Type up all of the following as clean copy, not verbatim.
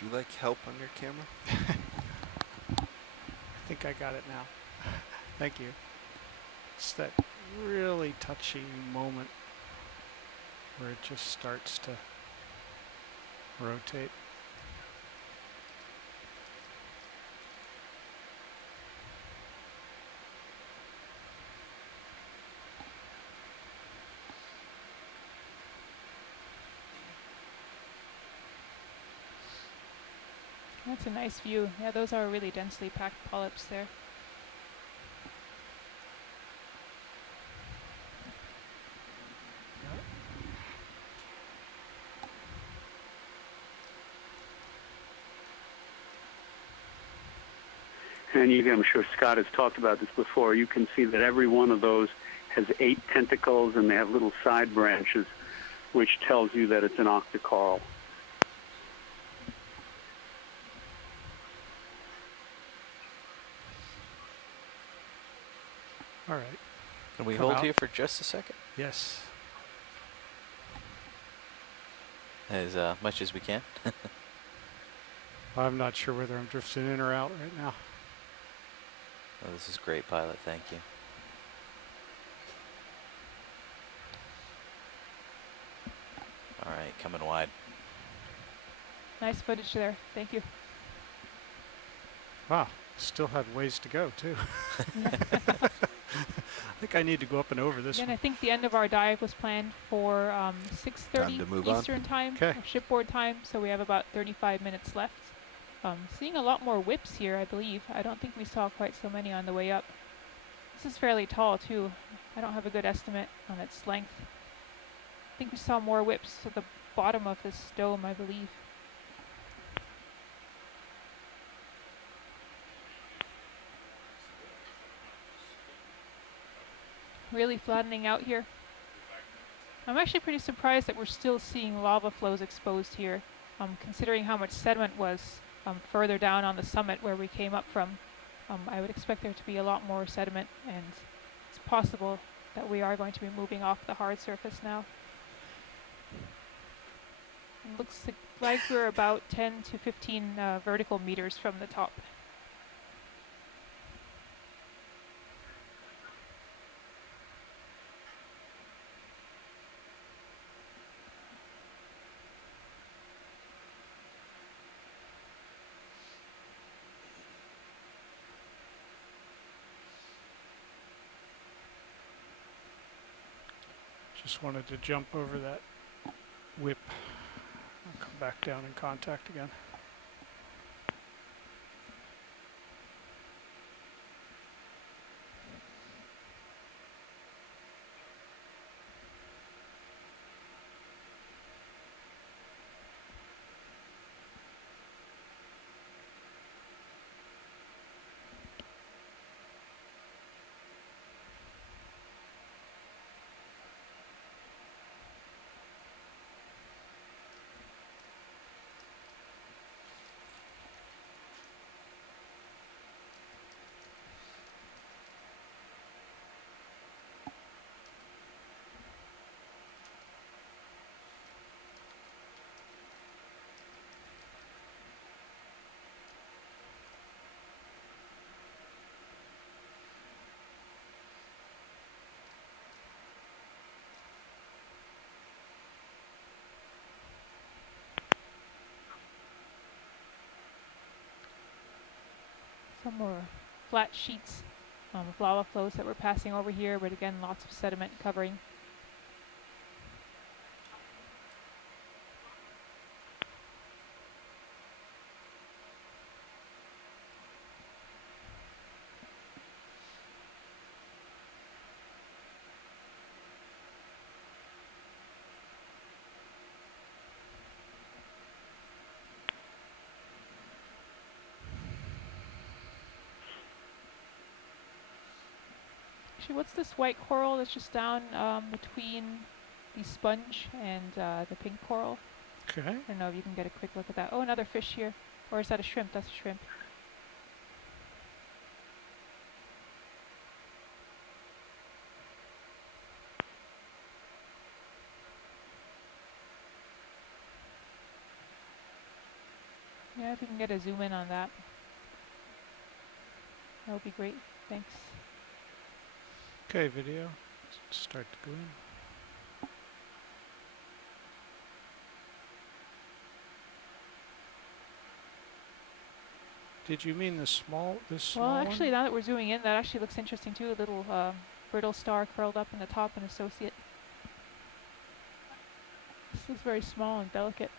Would you like help on your camera? I think I got it now. Thank you. It's that really touchy moment where it just starts to rotate. That's a nice view. Yeah, those are really densely packed polyps there. And I'm sure Scott has talked about this before. You can see that every one of those has 8 tentacles, and they have little side branches, which tells you that it's an octocoral. All right. Can we Come hold out. here for just a second? Yes. As much as we can. I'm not sure whether I'm drifting in or out right now. Oh, this is great, pilot. Thank you. All right, coming wide. Nice footage there. Thank you. Wow, still had ways to go too. I think I need to go up and over this And one. I think the end of our dive was planned for 6:30 to move on. Eastern time, Okay. shipboard time, so we have about 35 minutes left. Seeing a lot more whips here, I believe. I don't think we saw quite so many on the way up. This is fairly tall too. I don't have a good estimate on its length. I think we saw more whips at the bottom of this dome, I believe. Really flattening out here. I'm actually pretty surprised that we're still seeing lava flows exposed here, considering how much sediment was further down on the summit where we came up from. I would expect there to be a lot more sediment, and it's possible that we are going to be moving off the hard surface now. It looks like we're about 10 to 15 vertical meters from the top. Just wanted to jump over that whip and come back down in contact again. Some more flat sheets of lava flows that we're passing over here, but again, lots of sediment covering. Actually, what's this white coral that's just down between the sponge and the pink coral? Okay. I don't know if you can get a quick look at that. Oh, another fish here. Or is that a shrimp? That's a shrimp. Yeah, if we can get a zoom in on that, that would be great. Thanks. Okay, video. Start to go in. Did you mean this small Well, one? actually, now that we're zooming in, that actually looks interesting too. A little brittle star curled up in the top, an associate. This looks very small and delicate.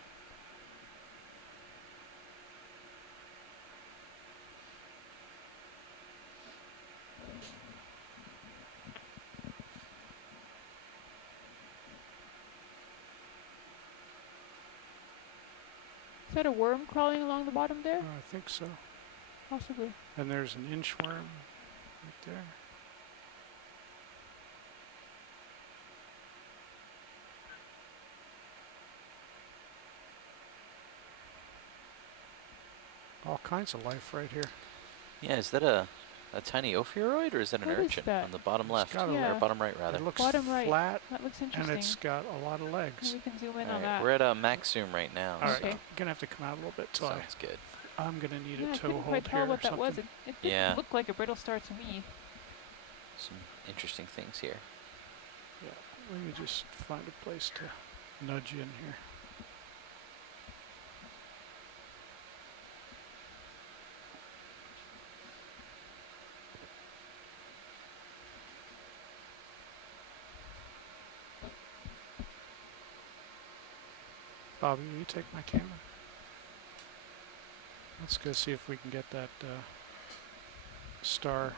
Is that a worm crawling along the bottom there? I think so. Possibly. And there's an inchworm right there. All kinds of life right here. Yeah, is that a tiny ophiuroid or is that an What is urchin that? on the bottom It's left? got a- Yeah. Or bottom right, rather. It looks Bottom right. flat, That looks and interesting. it's got a lot of legs. We can zoom in All on right, that. we're at a max zoom right now. All right, Okay. I'm gonna have to come out a little bit, so Sounds good. I'm gonna need Yeah, a I toe couldn't hold quite here tell or what that was. something. It didn't Yeah. look like a brittle star to me. Some interesting things here. Yeah, let me just find a place to nudge in here. Bobby, will you take my camera? Let's go see if we can get that star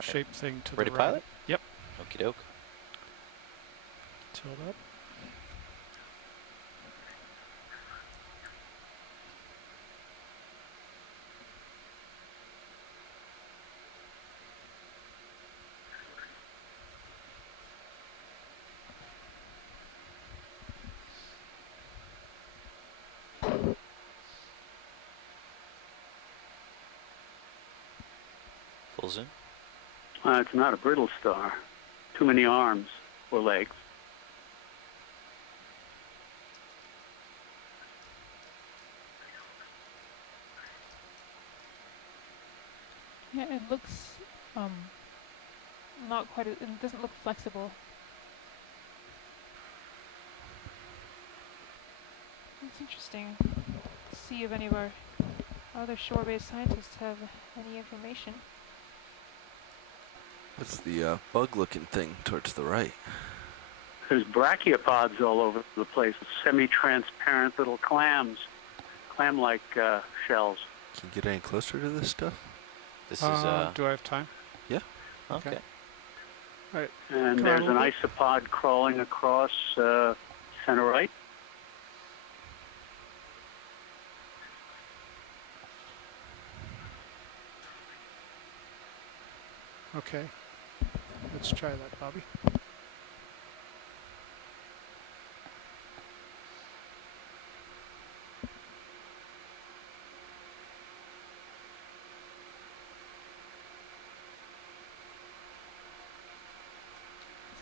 shaped thing to Ready, the right. pilot? Yep. Okie doke. Tilt up. Full zoom. It's not a brittle star. Too many arms or legs. Yeah, it looks not quite. It doesn't look flexible. It's interesting. See if any of our other shore-based scientists have any information. That's the bug-looking thing towards the right. There's brachiopods all over the place, semi-transparent little clams, clam-like shells. Can you get any closer to this stuff? This is Do I have time? okay. All right. And Come there's on, an Luke. isopod crawling across center right. Okay. Let's try that, Bobby.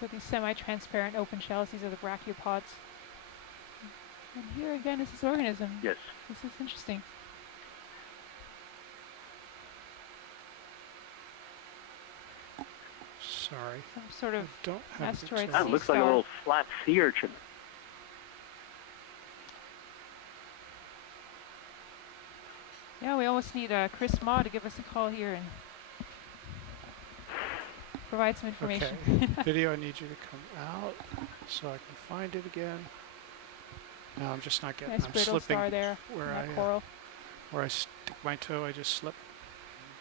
So these semi-transparent open shells, these are the brachiopods. And here again is this organism. Yes. This is interesting. Sorry. Some sort I of don't have the asteroid exact- That looks like a star. little flat sea urchin. Yeah, we almost need Chris Ma to give us a call here and provide some information. Okay. Video, I need you to come out so I can find it again. No, I'm just not getting. Nice I'm brittle slipping star there where in that I coral. where I stick my toe. I just slip.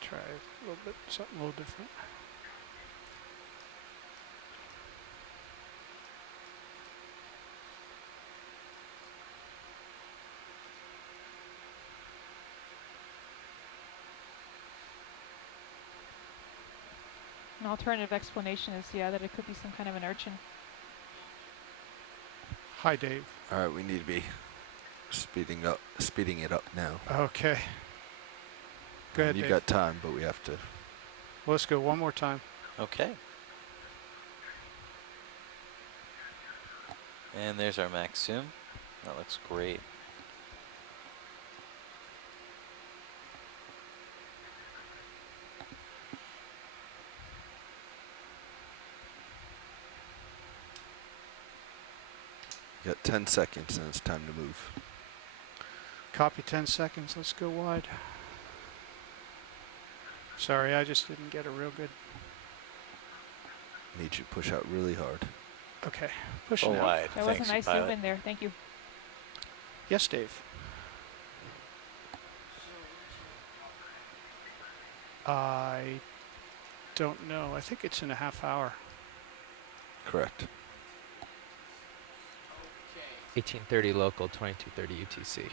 Try a little bit, something a little different. An alternative explanation is, yeah, that it could be some kind of an urchin. Hi, Dave. All right, we need to be speeding it up now. Okay. Go ahead, You've Dave. got time, but we have to. Well, let's go one more time. Okay. And there's our max zoom. That looks great. Got 10 seconds and it's time to move. Copy 10 seconds. Let's go wide. Sorry, I just didn't get a real good. Need you to push out really hard. Okay, push Full now. wide. That Thanks, was a nice pilot. zoom in there. Thank you. Yes, Dave. I don't know. I think it's in a half hour. Correct. 1830 local, 2230 UTC. Like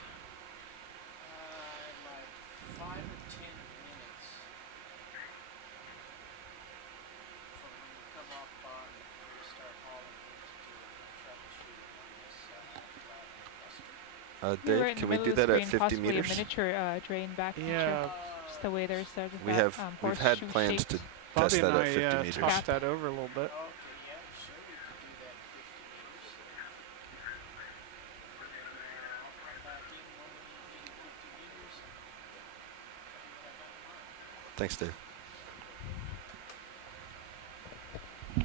5 or 10 minutes from when you come off bond before you start hauling into do troubleshooting on this We were Dave, in the can we middle do of the that at screen, 50 possibly meters? a miniature drain back feature. Yeah, Just the way there's that We've had plans to test Bobby that and at 50 I meters. talked that over a little bit. Thanks, Dave. I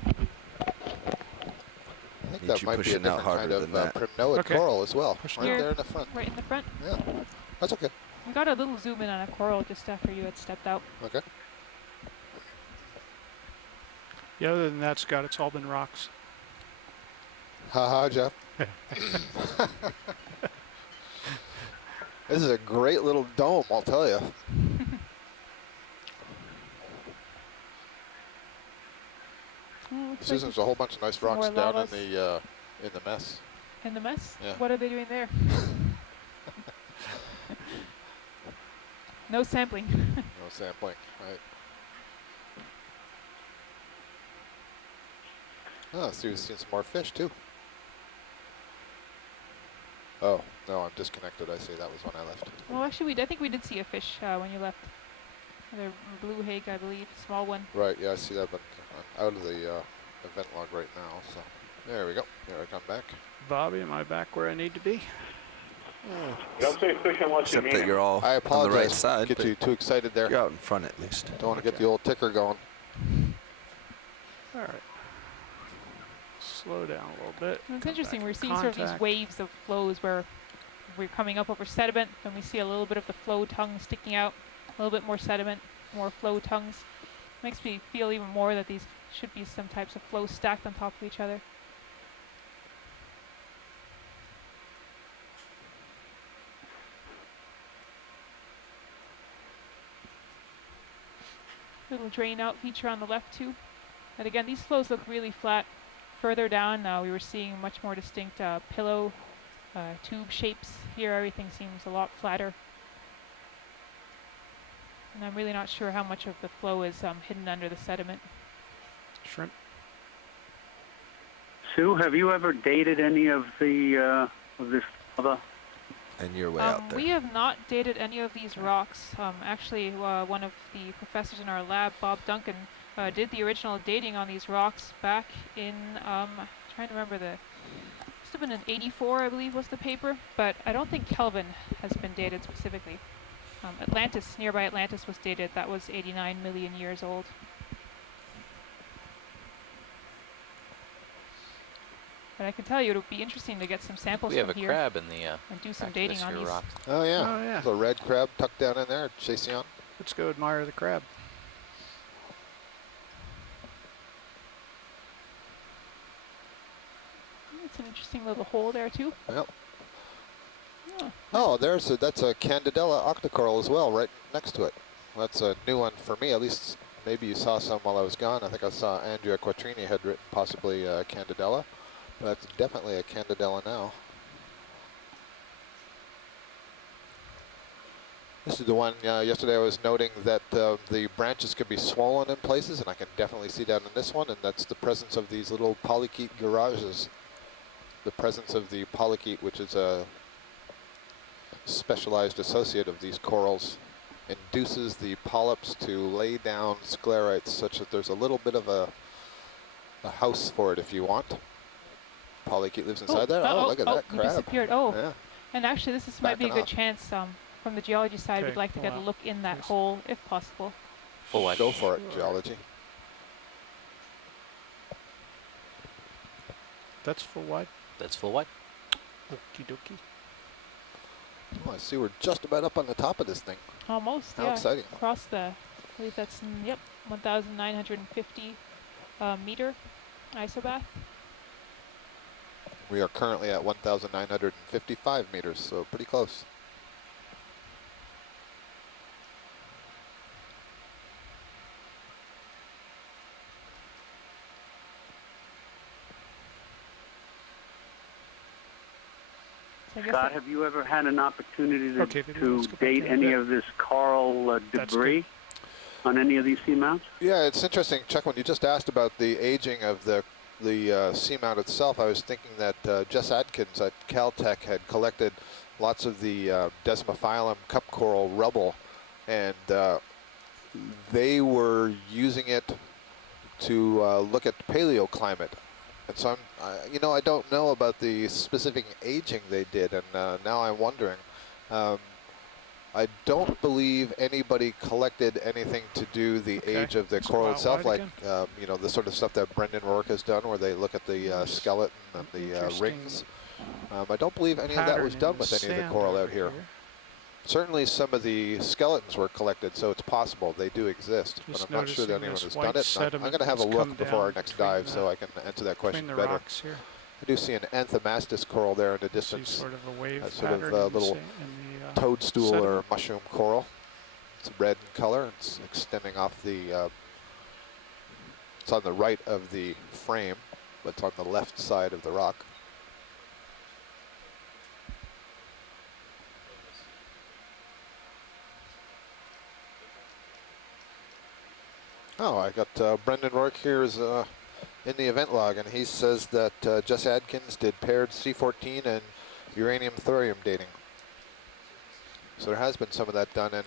think Need that you might be a pushing out different harder kind of than that. Crinoid Okay. coral as well, Push right now. there in the front. Right in the front. Yeah, that's okay. We got a little zoom in on a coral just after you had stepped out. Okay. Yeah, other than that, Scott, it's all been rocks. Haha, Jeff. This is a great little dome, I'll tell you. Oh, looks like Susan's a whole bunch of nice some rocks more down lavas. in the mess. in the mess. Yeah. What are they doing there? No sampling. No sampling, right? Oh, so we've seen some more fish too. Oh, no, I'm disconnected. I see. That was when I left. Well, actually, I think we did see a fish when you left. Another blue hake, I believe, small one. Right, yeah, I see that, but I'm out of the event log right now. So there we go. Here I come back. Bobby, am I back where I need to be? Don't say fish unless Except you that mean you're all I on the apologize. right side, Get but you too excited there. you're out in front at least. Don't want to get the old ticker going. All right. Slow down a little bit. And it's come interesting. back We're in seeing sort of these contact. waves of flows where we're coming up over sediment, and we see a little bit of the flow tongue sticking out, a little bit more sediment, more flow tongues. Makes me feel even more that these should be some types of flows stacked on top of each other. Little drain out feature on the left too. And again, these flows look really flat. Further down, we were seeing much more distinct pillow tube shapes. Here, everything seems a lot flatter. And I'm really not sure how much of the flow is hidden under the sediment. Shrimp. Sue, have you ever dated any of the of this lava? And you're way out there. We have not dated any of these rocks. Actually, one of the professors in our lab, Bob Duncan, did the original dating on these rocks back in, trying to remember must have been in '84, I believe was the paper, but I don't think Kelvin has been dated specifically. Atlantis, nearby Atlantis was dated. That was 89 million years old. But I can tell you, it would be interesting to get some samples We have from a here crab in the and do some back of dating this on here these. rock. Oh, yeah. Oh, yeah. The red crab tucked down in there, chasing on. Let's go admire the crab. It's an interesting little hole there too. Yep. Oh, Oh, that's a Candidella octocoral as well, right next to it. That's a new one for me. At least maybe you saw some while I was gone. I think I saw Andrea Quattrini had written possibly Candidella. That's definitely a Candidella now. This is the one yesterday I was noting that the branches could be swollen in places, and I can definitely see that in this one, and that's the presence of these little polychaete garages. The presence of the polychaete, which is a specialized associate of these corals, induces the polyps to lay down sclerites such that there's a little bit of a house for it if you want. Polychaete lives inside there. Oh, look at that he crab. disappeared. Oh, Yeah. and actually this might be a Backing good off. chance from the geology side. Okay, We'd like to get a wow. look in that Yes. hole if possible. Full wide. Go for it, geology. That's full wide. That's full wide. Okie dokie. Oh, I see we're just about up on the top of this thing. Almost, How yeah. exciting. Across the, I believe that's, yep, 1,950 meter isobath. We are currently at 1,955 meters, so pretty close. So I guess Scott, that- have you ever had an opportunity to, Okay, video, let's go back date to any that. of this coral That's debris on any of these seamounts? Yeah, it's interesting, Chuck, when you just asked about the aging of the seamount itself, I was thinking that Jess Adkins at Caltech had collected lots of the Desmophyllum cup coral rubble, and they were using it to look at paleoclimate. And so I don't know about the specific aging they did, and now I'm wondering. I don't believe anybody collected anything to do the age of the Let's coral go out itself, wide like the sort of stuff that Brendan Rourke has done, where they look at the skeleton and the Interesting rings. I don't believe any of that was pattern done in with any of the sand coral over out here. Certainly some of the skeletons were collected, so it's possible they do exist, but Just I'm not sure that noticing anyone this has white done it. And sediment I'm going to have a that's look come before our down next between dive so the- I can answer that question between the better. rocks here. I do see an Anthomastus coral there in the See distance. sort of a wave That sort of, pattern in the little sa- in the, Toadstool or sediment. mushroom coral. It's red in color. It's extending off the, it's on the right of the frame, but it's on the left side of the rock. Oh, I got Brendan Rourke here is in the event log, and he says that Jess Adkins did paired C14 and uranium thorium dating. So there has been some of that done, and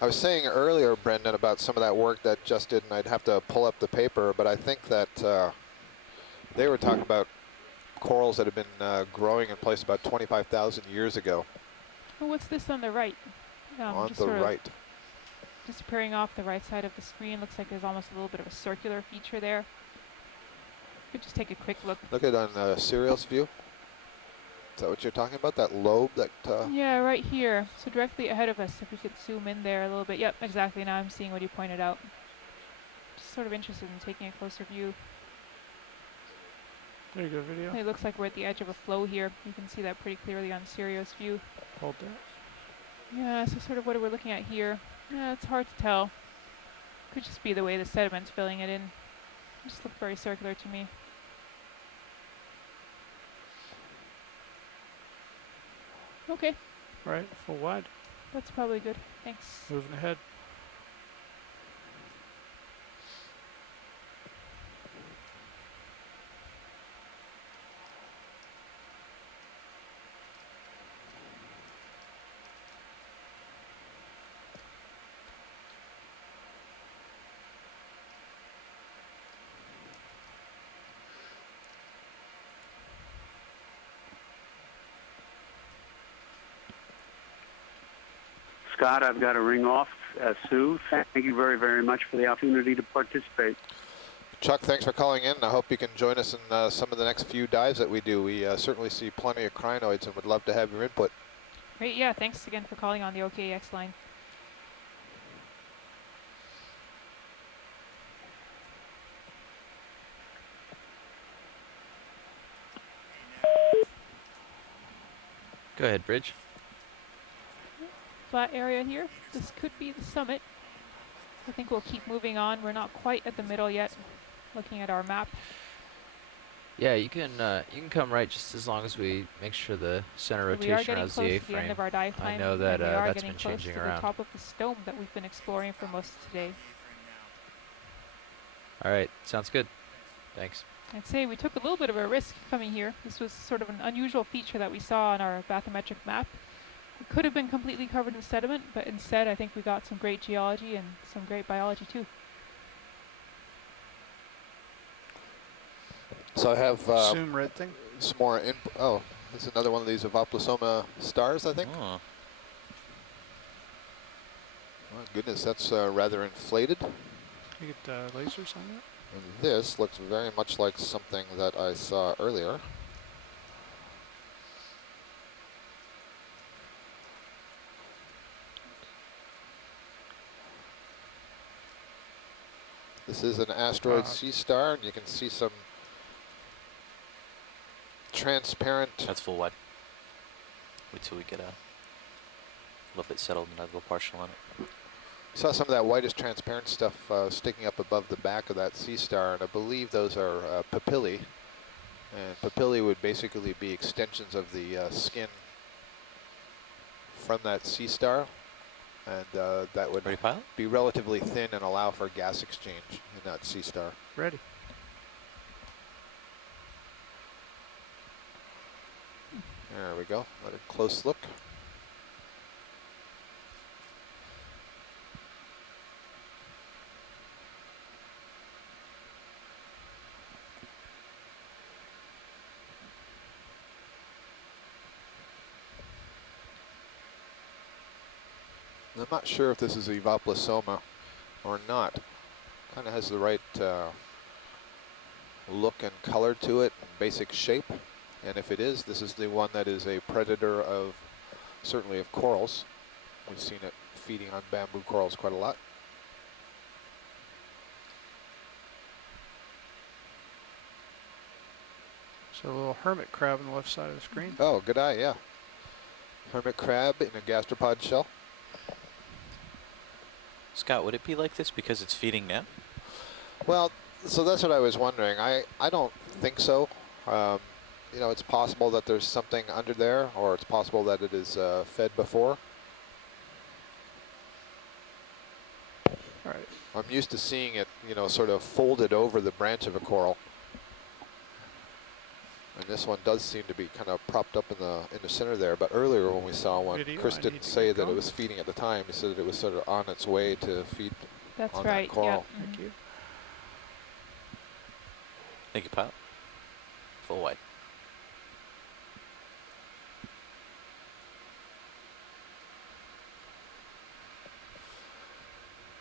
I was saying earlier, Brendan, about some of that work that Jess did, and I'd have to pull up the paper, but I think that they were talking about corals that have been growing in place about 25,000 years ago. Oh, what's this on the right? On Just the sort of right. disappearing off the right side of the screen. Looks like there's almost a little bit of a circular feature there. Could just take a quick look. Look at it on Serial's view. Is that what you're talking about? That lobe that... Yeah, right here. So directly ahead of us, if we could zoom in there a little bit. Yep, exactly. Now I'm seeing what you pointed out. Just sort of interested in taking a closer view. There you go, video. It looks like we're at the edge of a flow here. You can see that pretty clearly on Sirius view. Hold that. Yeah, so sort of what we're looking at here. Yeah, it's hard to tell. Could just be the way the sediment's filling it in. Just look very circular to me. Okay, Right, full wide. that's probably good. Thanks. Moving ahead. Scott, I've got to ring off. Sue, thank you very, very much for the opportunity to participate. Chuck, thanks for calling in. I hope you can join us in some of the next few dives that we do. We certainly see plenty of crinoids and would love to have your input. Great, yeah, thanks again for calling on the OKX line. Go ahead, Bridge. Flat area here. This could be the summit. I think we'll keep moving on. We're not quite at the middle yet. Looking at our map. Yeah, you can come right just as long as we make sure the center We are rotation getting has the close to the end A-frame. of our dive time. I know and that we are that's getting been close changing to around. the top of the stone that we've been exploring for most of today. All right, sounds good. Thanks. I'd say we took a little bit of a risk coming here. This was sort of an unusual feature that we saw on our bathymetric map. It could have been completely covered in sediment, but instead I think we got some great geology and some great biology too. So I have Zoom red thing. some more oh, this is another one of these Evoplasoma stars, I think. Oh. My goodness, that's rather inflated. You get lasers on that? And this looks very much like something that I saw earlier. This is an asteroid sea star, and you can see some transparent. That's full wide. Wait till we get a little bit settled and I'll go partial on it. Saw some of that whitish transparent stuff sticking up above the back of that sea star, and I believe those are papillae. And papillae would basically be extensions of the skin from that sea star, and that would Ready, pilot? be relatively thin and allow for gas exchange in that sea star. Ready. There we go. Let a close look. I'm not sure if this is Evoplasoma or not. Kind of has the right look and color to it, and basic shape. And if it is, this is the one that is a predator of, certainly of corals. We've seen it feeding on bamboo corals quite a lot. So a little hermit crab on the left side of the screen. Oh, good eye, yeah. Hermit crab in a gastropod shell. Scott, would it be like this because it's feeding now? Well, so that's what I was wondering. I don't think so. You know, it's possible that there's something under there, or it's possible that it is fed before. All right. I'm used to seeing it, you know, sort of folded over the branch of a coral. And this one does seem to be kind of propped up in the center there. But earlier when we saw one, Video, Chris I need didn't to say get that it going. was feeding at the time. He said that it was sort of on its way to feed That's on right. that coral. Yeah. Thank you. Thank you, pilot. Full wide.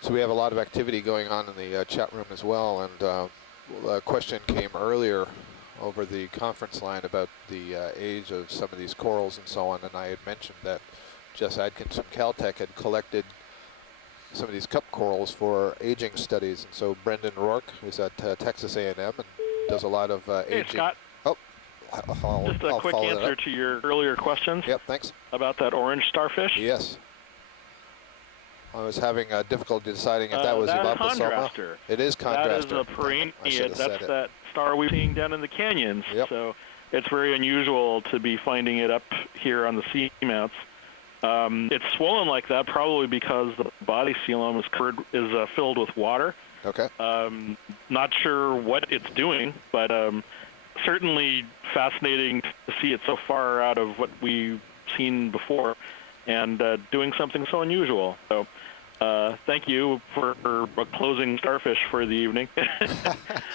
So we have a lot of activity going on in the chat room as well, and a question came earlier over the conference line about the age of some of these corals and so on, and I had mentioned that Jess Adkins from Caltech had collected some of these cup corals for aging studies, and so Brendan Rourke, who's at Texas A&M and does a lot of Hey, aging. Scott. Oh, Just a I'll quick follow that answer up. to your earlier questions Yep, thanks. about that orange starfish. Yes. I was having difficulty deciding if that was That's Evoplasoma. contraster. it is contraster. That is a I should perennial. have said That's it. that star we're seeing down in the canyons. Yep. So it's very unusual to be finding it up here on the seamounts. It's swollen like that probably because the body coelom is filled with water. Okay. Not sure what it's doing, but certainly fascinating to see it so far out of what we've seen before and doing something so unusual. So thank you for a closing starfish for the evening.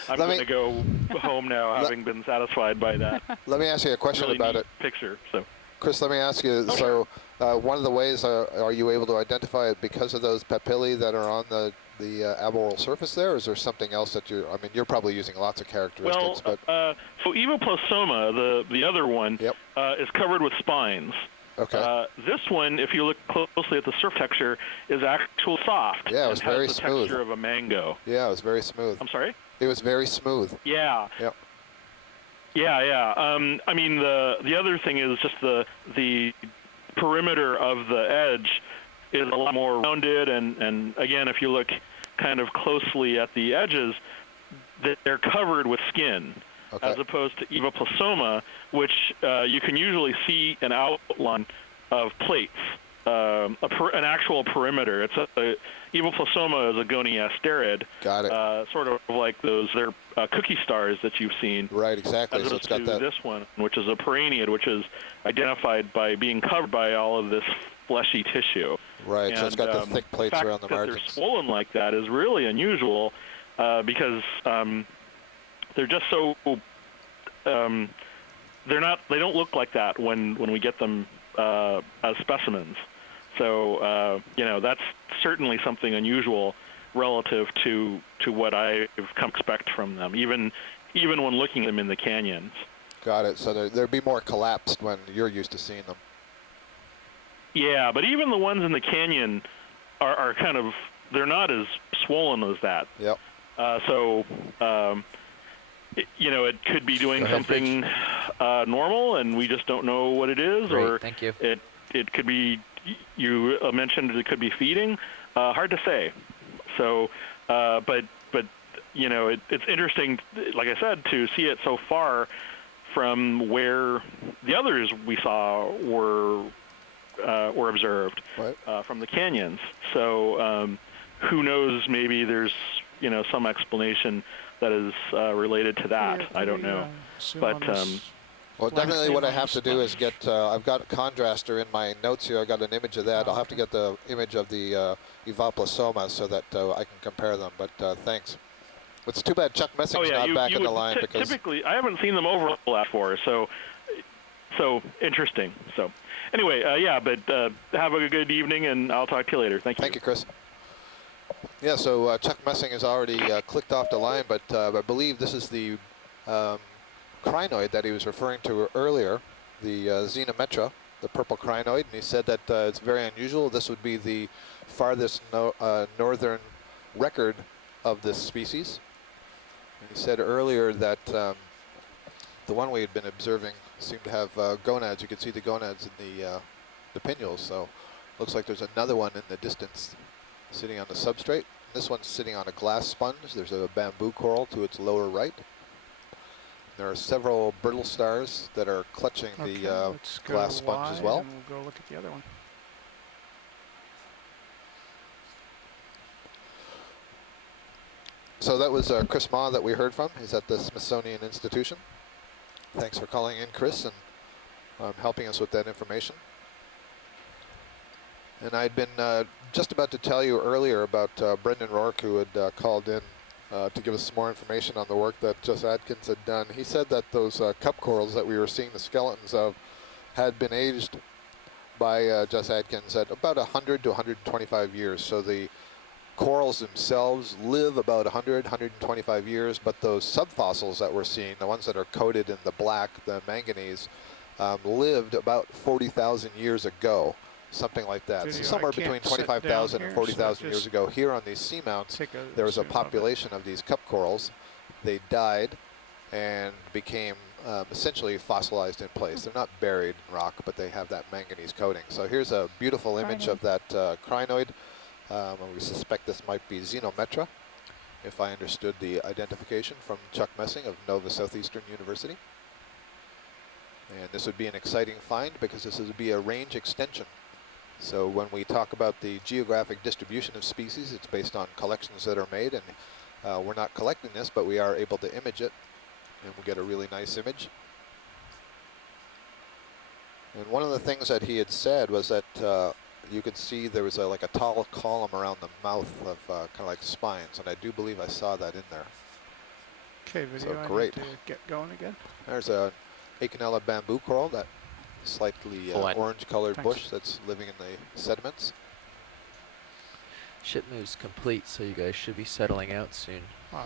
I'm going to go home now having been satisfied by that. Let me ask you a question really about neat it. picture. So. Chris, let me ask you, Oh, so one of the ways, are you able to identify it because of those papillae that are on the aboral surface there, or is there something else that I mean, you're probably using lots of characteristics, Well, but... so Evoplasoma, the other one, Yep. is covered with spines. Okay. This one, if you look closely at the surf texture, is actually soft. Yeah, it was very has the smooth. texture of a mango. Yeah, it was very smooth. I'm sorry? It was very smooth. Yeah. Yep. Yeah. I mean, the other thing is just the perimeter of the edge is a lot more rounded, and again, if you look kind of closely at the edges, they're covered with skin. Okay. As opposed to Evoplasoma, which you can usually see an outline of plates, an actual perimeter. Evoplasoma is a goniasterid. Got it. Sort of like they're cookie stars that you've seen. Right, exactly. As So it's opposed got to that. this one, which is a perennial, which is identified by being covered by all of this fleshy tissue. Right, so it's got the thick plates fact around the that margins. they're swollen like that is really unusual because they're just so they don't look like that when we get them as specimens. So that's certainly something unusual relative to what I've come to expect from them, even when looking at them in the canyons. Got it. So they'd be more collapsed when you're used to seeing them. Yeah, but even the ones in the canyon are kind of, they're not as swollen as that. Yep. So, it could be doing Go ahead, something normal, and we just don't know what it is, Great, or thank you. it could be. You mentioned it could be feeding. Hard to say. So, but it's interesting, like I said, to see it so far from where the others we saw were observed from the canyons. So who knows? Maybe there's some explanation that is related to that. I don't know. But well, definitely what I have to do is get, I've got a contraster in my notes here. I've got an image of that. I'll have to get the image of the Evaplasoma so that I can compare them. But thanks. It's too bad Chuck Messing's not back in the line because typically I haven't seen them overlap before. So interesting. So anyway, but have a good evening, and I'll talk to you later. Thank you. Thank you, Chris. Yeah, so Chuck Messing has already clicked off the line, but I believe this is the crinoid that he was referring to earlier, the Xenometra, the purple crinoid, and he said that it's very unusual. This would be the farthest northern record of this species. And he said earlier that the one we had been observing seemed to have gonads. You could see the gonads in the pinnules, so looks like there's another one in the distance sitting on the substrate. This one's sitting on a glass sponge. There's a bamboo coral to its lower right. There are several brittle stars that are clutching the glass sponge as well. And we'll go look at the other one. So that was Chris Ma that we heard from. He's at the Smithsonian Institution. Thanks for calling in, Chris, and helping us with that information. And I'd been just about to tell you earlier about Brendan Rourke, who had called in to give us some more information on the work that Jess Adkins had done. He said that those cup corals that we were seeing the skeletons of had been aged by Jess Adkins at about 100 to 125 years. So the corals themselves live about 100, 125 years, but those subfossils that we're seeing, the ones that are coated in the black, the manganese, lived about 40,000 years ago. Something like that. So somewhere between 25,000 and 40,000 years ago, here on these seamounts, there was a population of these cup corals. They died and became essentially fossilized in place. They're not buried in rock, but they have that manganese coating. So here's a beautiful image of that crinoid. We suspect this might be Xenometra, if I understood the identification from Chuck Messing of Nova Southeastern University. And this would be an exciting find because this would be a range extension. So when we talk about the geographic distribution of species, it's based on collections that are made, and we're not collecting this, but we are able to image it, and we get a really nice image. And one of the things that he had said was that you could see there was like a tall column around the mouth of kind of like spines, and I do believe I saw that in there. Okay, video, so great. I need to get going again. There's a Acanella bamboo coral, that slightly orange-colored bush that's living in the sediments. Ship move's complete, so you guys should be settling out soon.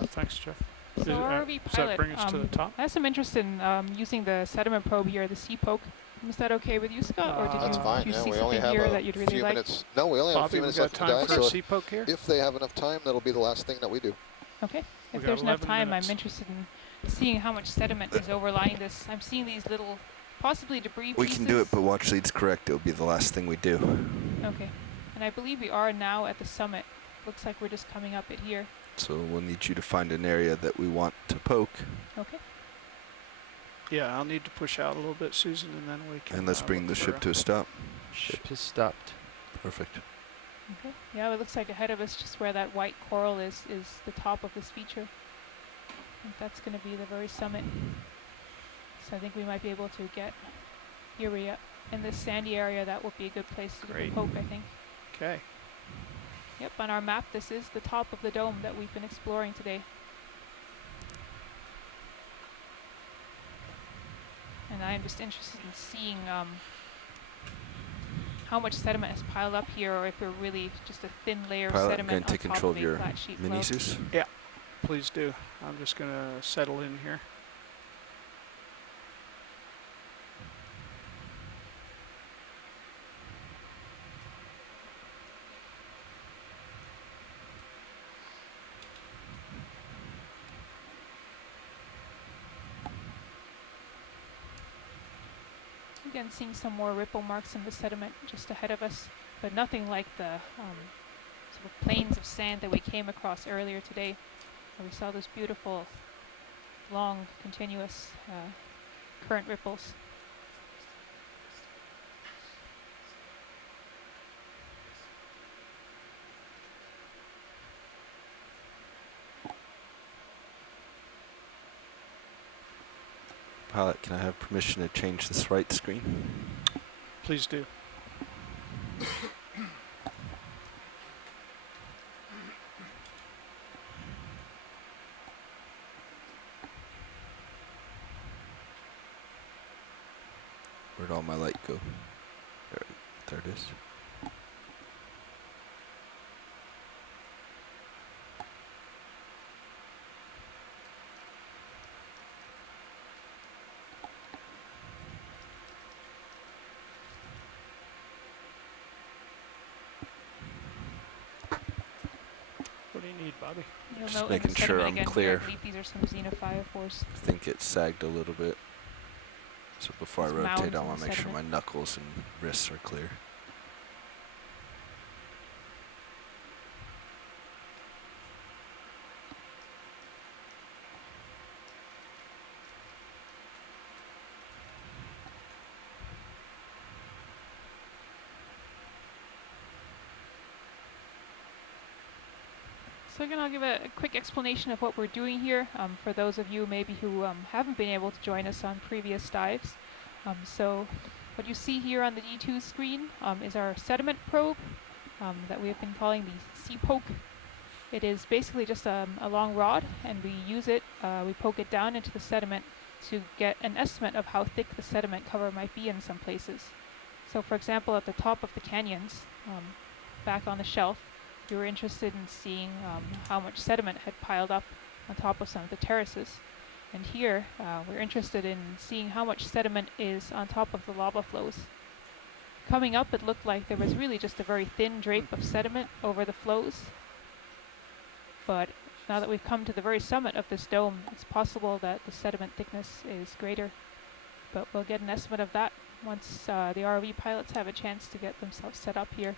Thanks, Jeff. So our RV does pilot, that bring us to the top? I have some interest in using the sediment probe here, the sea poke. Is that okay with you, Scott, or did that's fine. you Yeah, see we only something have here a that you'd few really like? minutes. No, we only have a few minutes left to die. For a So sea poke here? if they have enough time, that'll be the last thing that we do. Okay. We If got there's enough 11 time, minutes. I'm interested in seeing how much sediment is overlying this. I'm seeing these little, possibly debris We pieces. can do it, but watch leads correct. It'll be the last thing we do. Okay. And I believe we are now at the summit. Looks like we're just coming up it here. So we'll need you to find an area that we want to poke. Okay. Yeah, I'll need to push out a little bit, Susan, and then we can. And let's bring the look ship for to a stop. Ship has stopped. Perfect. Okay. Yeah, it looks like ahead of us, just where that white coral is the top of this feature. I think that's going to be the very summit. So I think we might be able to get here we are in this sandy area. That will be a good place to do the poke, I think. Okay. Yep, on our map, this is the top of the dome that we've been exploring today. And I am just interested in seeing how much sediment has piled up here, or if we're really just a thin layer of Pilot, I'm sediment going to on take top control of of a your flat sheet flow. mini Zeus. Yeah, please do. I'm just going to settle in here. Again, seeing some more ripple marks in the sediment just ahead of us, but nothing like the sort of plains of sand that we came across earlier today, where we saw those beautiful, long, continuous current ripples. Pilot, can I have permission to change this right screen? Please do. Where'd all my light go? There it is. What do you need, Bobby? You'll Just note in the making sure sediment I'm again clear. here, I believe these are some xenophyophores. I think it sagged a little bit. So before I There's rotate, mounds I in want the to make sure my sediment. knuckles and wrists are clear. So again, I'll give a quick explanation of what we're doing here for those of you maybe who haven't been able to join us on previous dives. So what you see here on the D2 screen is our sediment probe that we have been calling the sea poke. It is basically just a long rod, and we use it, we poke it down into the sediment to get an estimate of how thick the sediment cover might be in some places. So for example, at the top of the canyons, back on the shelf, we were interested in seeing how much sediment had piled up on top of some of the terraces. And here, we're interested in seeing how much sediment is on top of the lava flows. Coming up, it looked like there was really just a very thin drape of sediment over the flows. But now that we've come to the very summit of this dome, it's possible that the sediment thickness is greater. But we'll get an estimate of that once the ROV pilots have a chance to get themselves set up here.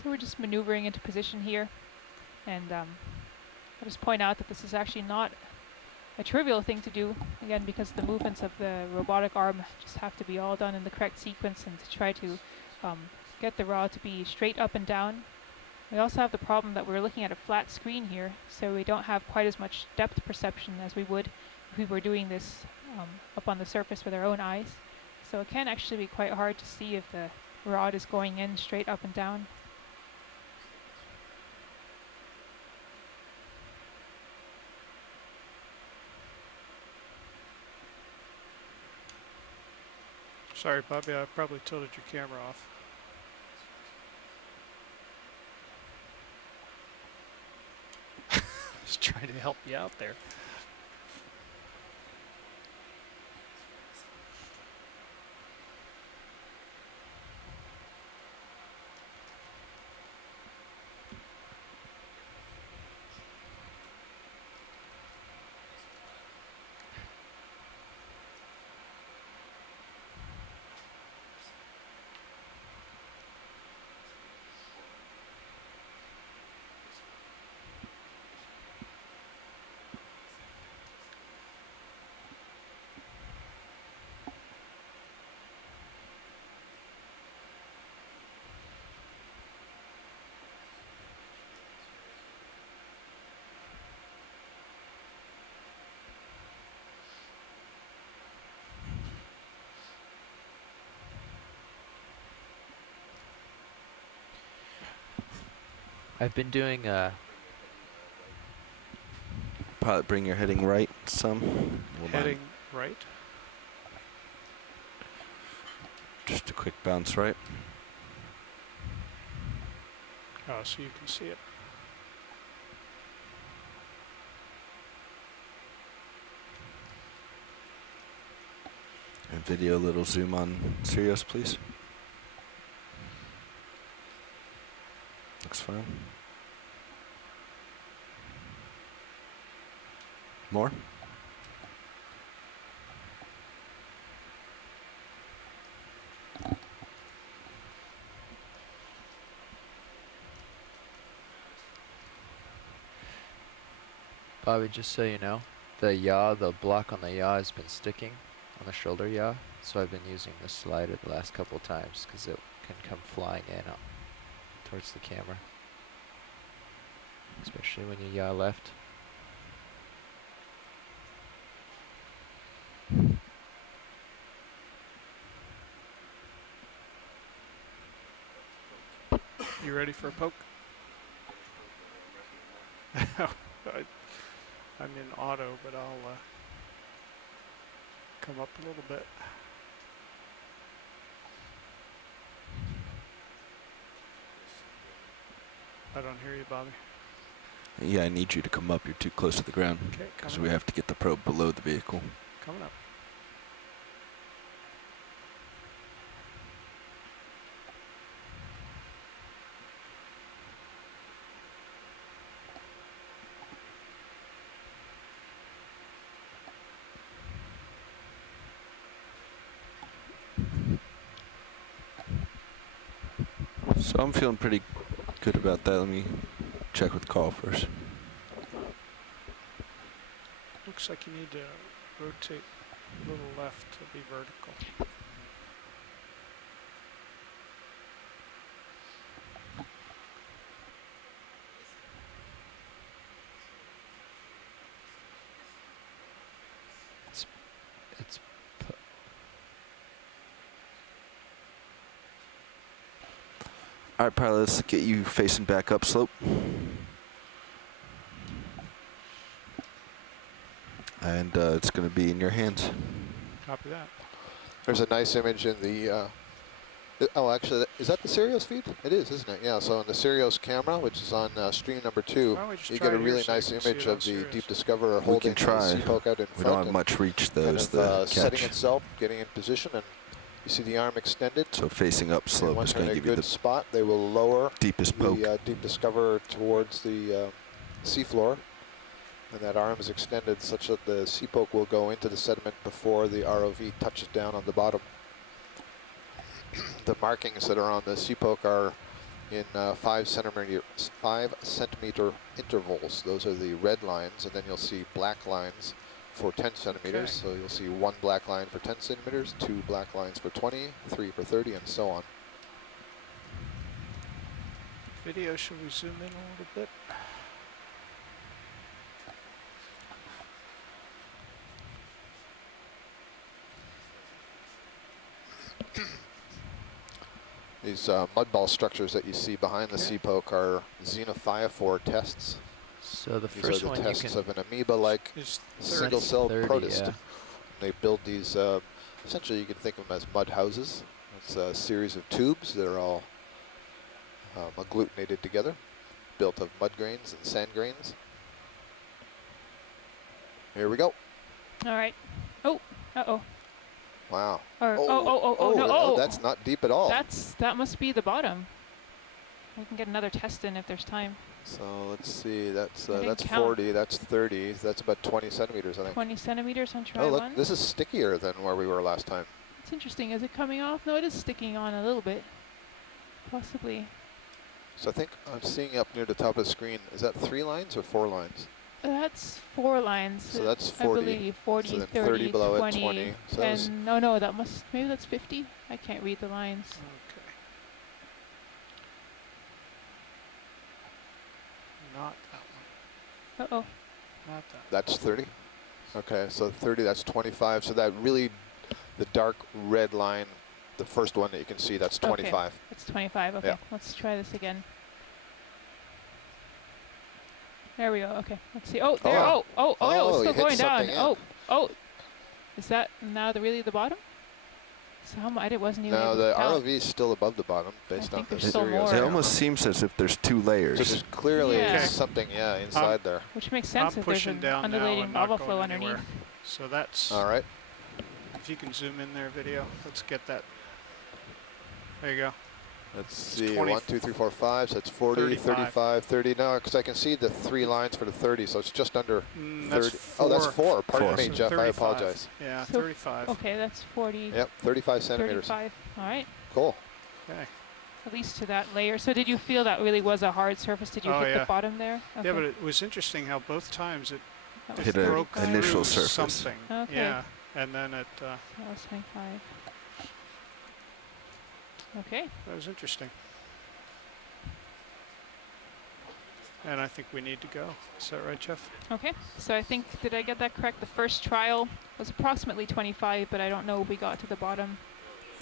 So we're just maneuvering into position here, and I'll just point out that this is actually not a trivial thing to do, again, because the movements of the robotic arm just have to be all done in the correct sequence, and to try to get the rod to be straight up and down. We also have the problem that we're looking at a flat screen here, so we don't have quite as much depth perception as we would if we were doing this up on the surface with our own eyes. So it can actually be quite hard to see if the rod is going in straight up and down. Sorry, Bobby, I probably tilted your camera off. Just trying to help you out there. I've been doing Pilot, bring your heading right some. Hold on. Heading right. Just a quick bounce right. Oh, so you can see it. And video a little zoom on Sirius, please. Looks fine. More? Bobby, just so you know, the block on the yaw has been sticking on the shoulder yaw, so I've been using the slider the last couple of times because it can come flying in towards the camera, especially when you yaw left. You ready for a poke? I'm in auto, but I'll come up a little bit. I don't hear you, Bobby. Yeah, I need you to come up. You're too close to the ground. Okay, Because coming we up. have to get the probe below the vehicle. Coming up. So I'm feeling pretty good about that. Let me check with Carl first. Looks like you need to rotate a little left to be vertical. It's All right, pilot, let's get you facing back up slope. And it's going to be in your hands. Copy that. There's a nice image in the, oh, actually, is that the Sirius feed? It is, isn't it? Yeah, so in the Sirius camera, which is on stream number 2, Why don't we just you try get a it here really so you nice can see image it on of the Sirius? Deep Discoverer We holding can the try. Seapoke out in We front don't have and much reach, though, kind is of the setting catch. itself, getting in position, and you see the arm extended. So facing up And slope once is they're going in to a give you good the spot, they will lower deepest poke. the Deep Discoverer towards the seafloor. And that arm is extended such that the Seapoke will go into the sediment before the ROV touches down on the bottom. The markings that are on the Seapoke are in 5 centimeter intervals. Those are the red lines, and then you'll see black lines for 10 centimeters. Okay. So you'll see 1 black line for 10 centimeters, 2 black lines for 20, 3 for 30, and so on. Video, should we zoom in a little bit? These mud ball structures that you see behind the Okay. Seapoke are xenophyophore tests. so the These first are the one you tests can of an amoeba-like Is single-celled 30, protist. yeah. They build these, essentially you can think of them as mud houses. It's a series of tubes that are all agglutinated together, built of mud grains and sand grains. Here we go. All right. Oh, uh-oh. Wow. Or, Oh, no, no, that's not deep at all. That must be the bottom. We can get another test in if there's time. So let's see, that's didn't count. 40, that's 30, that's about 20 centimeters, I think. 20 centimeters on try Oh, look, one. this is stickier than where we were last time. It's interesting. Is it coming off? No, it is sticking on a little bit. Possibly. So I think I'm seeing up near the top of the screen, is that 3 lines or 4 lines? That's 4 lines. So that's I 40. believe 40, So then 30, 30 below it, 20. 20. So that was- And no, that must, maybe that's 50. I can't read the lines. Okay. Not that one. Uh-oh. Not that. That's 30? Okay, so 30, that's 25. So that really, the dark red line, the first one that you can see, that's 25. It's 25. Okay, Yeah. let's try this again. There we go. Okay, let's see. Oh, there. Oh, no, it's you still hit going down. something in. Oh. Is that now really the bottom? So how much? I wasn't even No, able the to count. ROV is still above the bottom based on think the there's still serial more. It scan. almost seems as if there's 2 layers. So there's clearly Yeah. something, inside there. Which makes sense I'm if there's pushing an down now undulating and not lava flow going underneath. anywhere. So that's, All right. if you can zoom in there, video, let's get that. There you go. Let's see, 20 1, 2, 3, 4, 5, so that's 40, 35. 35, 30. No, because I can see the 3 lines for the 30, so it's just under 30. That's Oh, that's 4. 4. Pardon me, So Jeff, I 35. apologize. Yeah, So- 35. Okay, that's 40, Yep, 35 centimeters. 35. All right, Cool. Okay. at least to that layer. So did you feel that really was a hard surface? Did you Oh, hit yeah. the bottom there? Okay. Yeah, but it was interesting how both times it That was Hit a broke 35. initial through surface. something. Okay. Yeah, and then it, That was 25. Okay. that was interesting. And I think we need to go. Is that right, Jeff? Okay, so I think, did I get that correct? The first trial was approximately 25, but I don't know if we got to the bottom.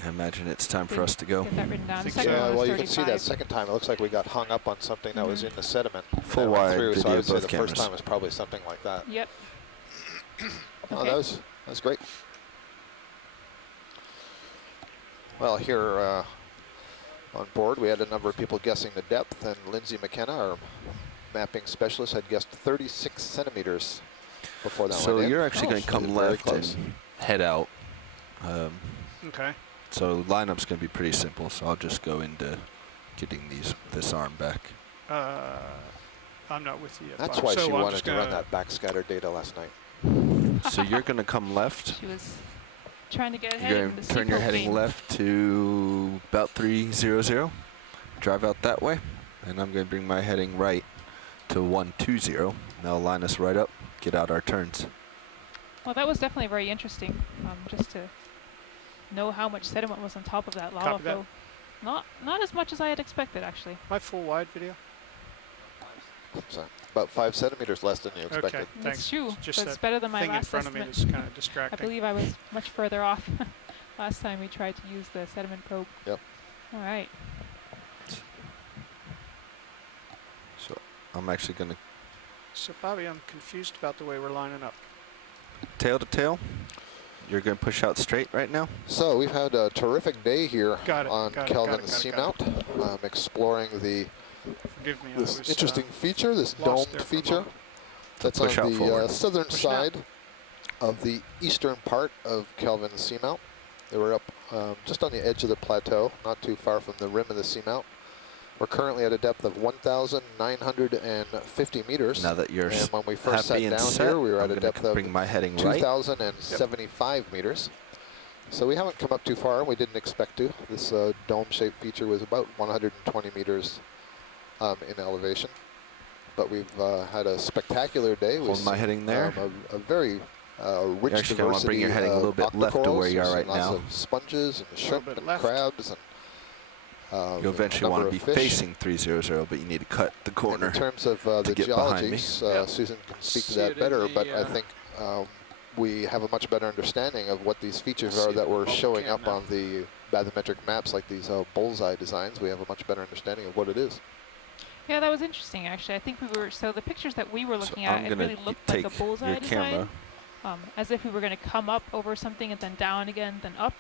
I imagine it's time for us to go. Get that written down. The Think second so. one Yeah, was well, you 35. can see that second time. It looks like we got hung up on something that was in the sediment. Full that went wide through, so I video, would say both the cameras. first time was probably something like that. Yep. Oh, Okay. that was great. Well, here on board, we had a number of people guessing the depth, and Lindsay McKenna, our mapping specialist, had guessed 36 centimeters before that So went in. you're actually Oh. going to come Very left close. and head out. Okay. So lineup's going to be pretty simple. So I'll just go into getting this arm back. I'm not with you yet. That's Bob. why So she I'm wanted just to run gonna- that backscatter data last night. So you're going to come left. She was trying to get ahead You're in going the to turn your seafoam heading game. left to about 300. Drive out that way. And I'm going to bring my heading right to 120. That'll line us right up, get out our turns. Well, that was definitely very interesting, just to know how much sediment was on top of that lava Copy that. flow. Not as much as I had expected, actually. My full wide video? So about 5 centimeters less than you expected. Okay, That's thanks. true, Just but it's that better than my thing in last front of me estimate. that's kind of I distracting. believe I was much further off last time we tried to use the sediment probe. Yep. All right. So I'm actually going to So, Bobby, I'm confused about the way we're lining up. tail to tail. You're going to push out straight right now. So we've had a terrific day here Got it, on got it, Kelvin got it, got it, Seamount, exploring Forgive me. I this was, interesting feature, this lost domed there for a feature. moment. That's Push out on the forward. southern Push it out. side of the eastern part of Kelvin Seamount. They were up just on the edge of the plateau, not too far from the rim of the seamount. We're currently at a depth of 1,950 meters. Now that you're And when we first sat happy and down set, here, we were I'm at a gonna depth of bring my heading right. 2,075 meters. So we haven't come up too far, and we didn't expect to. This dome-shaped feature was about 120 meters in elevation. But we've had a spectacular day. Hold my heading there. A very rich You're actually gonna wanna bring your diversity heading a of little bit left to where you octocorals. are right Lots now. of sponges and shrimp bit and left. crabs and You'll eventually want to be fish. facing 300, but you need to cut the And corner. in terms of the get behind me. geology, Susan can speak to See that it in better, the, but I think we have a much better understanding of what these features See are it that in were the showing cam up now. on the bathymetric maps like these bullseye designs. We have a much better understanding of what it is. Yeah, that was interesting, actually. I think so the pictures that we were looking So at, I'm it gonna really looked like a take bullseye your camera. design. As if we were going to come up over something and then down again, then up.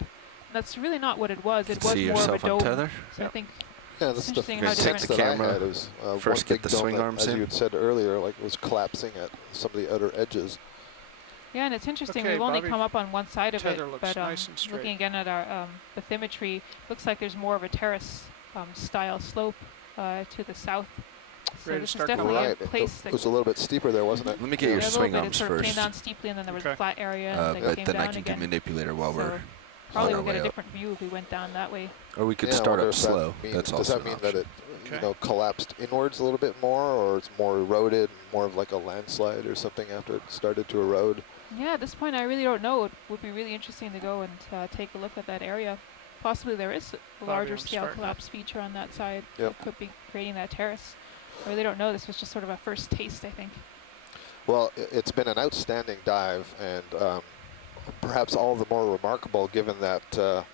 That's really not what it was. It was See more of a yourself on dome. tether. So I think Yeah, It's that's the interesting how sense different- that Take the I camera, had. It was first one get big the dome swing that, arms as in. you had said earlier, like it was collapsing at some of the outer edges. yeah, and it's interesting. Okay, We've only Bobby, come up on one side of it, tether looks but nice and straight. looking again at our bathymetry, looks like there's more of a terrace style slope to the south. So Ready to this is start definitely going? a Right, place it that was a little bit steeper there, wasn't it? Let me get yeah, your a little swing bit. It arms sort of came first, down steeply, and then there was a Okay. flat area, and then but came then down I can again. manipulate her while So we're probably on our we'll get way a up. different view if we went down that way. Or we could Yeah, I start wonder up if that slow. means- That's does also that an mean option. that it Okay. collapsed inwards a little bit more, or it's more eroded, more of like a landslide or something after it started to erode? Yeah, at this point, I really don't know. It would be really interesting to go and take a look at that area. Possibly there is a larger I'm scale starting. collapse feature on that side Yep. that could be creating that terrace. I really don't know. This was just sort of a first taste, I think. Well, it's been an outstanding dive, and perhaps all the more remarkable given that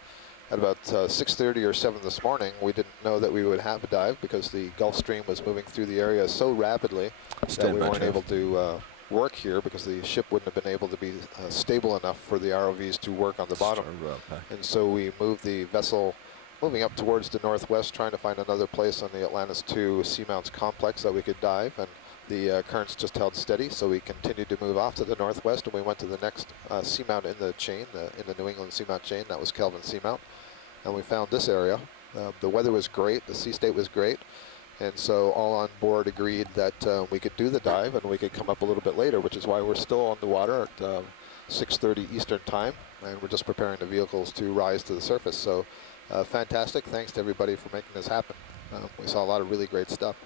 at about 6:30 or 7 this morning. We didn't know that we would have a dive because the Gulf Stream was moving through the area so rapidly that we weren't able to work here because the ship wouldn't have been able to be stable enough for the ROVs to work on the bottom. And so we moved the vessel moving up towards the northwest, trying to find another place on the Atlantis II Seamounts complex that we could dive. And the currents just held steady, so we continued to move off to the northwest, and we went to the next seamount in the chain, in the New England Seamount chain. That was Kelvin Seamount. And we found this area. The weather was great, the sea state was great, and so all on board agreed that we could do the dive and we could come up a little bit later, which is why we're still on the water at 6:30 Eastern time, and we're just preparing the vehicles to rise to the surface. So fantastic. Thanks to everybody for making this happen. We saw a lot of really great stuff.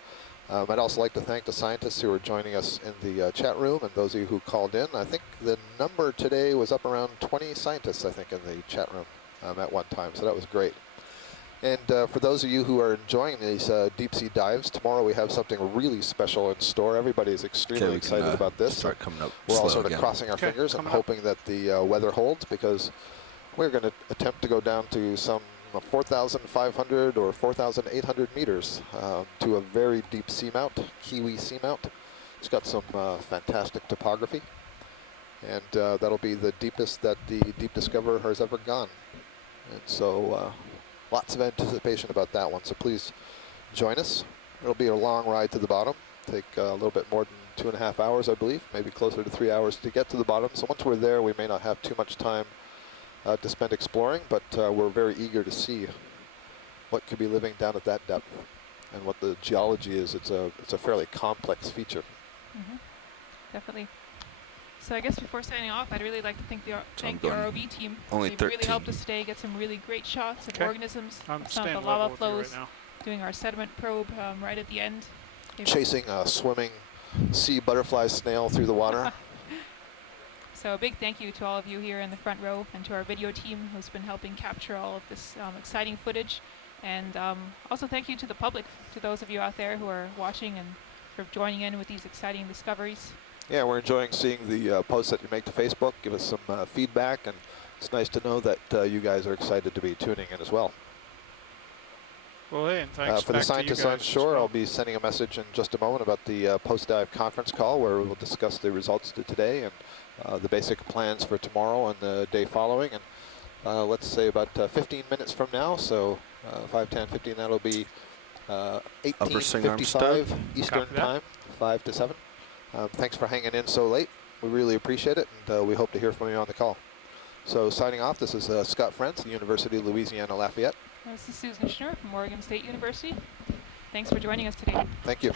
I'd also like to thank the scientists who are joining us in the chat room and those of you who called in. I think the number today was up around 20 scientists, I think, in the chat room at one time, so that was great. And for those of you who are enjoying these deep sea dives, tomorrow we have something really special in store. Everybody is extremely excited about this. Start coming up. We're all slow sort of again. crossing our fingers and hoping that the weather holds, because we're going to attempt to go down to some 4,500 or 4,800 meters to a very deep seamount, Kiwi Seamount. It's got some fantastic topography, and that'll be the deepest that the Deep Discoverer has ever gone. And so lots of anticipation about that one, so please join us. It'll be a long ride to the bottom, take a little bit more than 2.5 hours, I believe, maybe closer to 3 hours to get to the bottom. So once we're there, we may not have too much time to spend exploring, but we're very eager to see what could be living down at that depth and what the geology is. It's a fairly complex feature. Mm-hmm. Definitely. So I guess before signing off, I'd really like to thank the ROV team. Only They've 13. really helped us today get some really great shots of organisms. I'm some staying of the lava level with you flows, right now. doing our sediment probe right at the end. Chasing a swimming sea butterfly snail through the water. So a big thank you to all of you here in the front row, and to our video team who's been helping capture all of this exciting footage. And also thank you to the public, to those of you out there who are watching and sort of joining in with these exciting discoveries. Yeah, we're enjoying seeing the posts that you make to Facebook. Give us some feedback, and it's nice to know that you guys are excited to be tuning in as well. Well, hey, and thanks for the back to you scientists guys on as shore, well. I'll be sending a message in just a moment about the post-dive conference call, where we'll discuss the results to today and the basic plans for tomorrow and the day following. And let's say about 15 minutes from now, so 5, 10, 15, that'll be 18:55 Eastern time, 5 to 7. Thanks for hanging in so late. We really appreciate it, and we hope to hear from you on the call. So signing off, this is Scott Frentz, University of Louisiana Lafayette. This is Susan Schnur from Oregon State University. Thanks for joining us today. Thank you.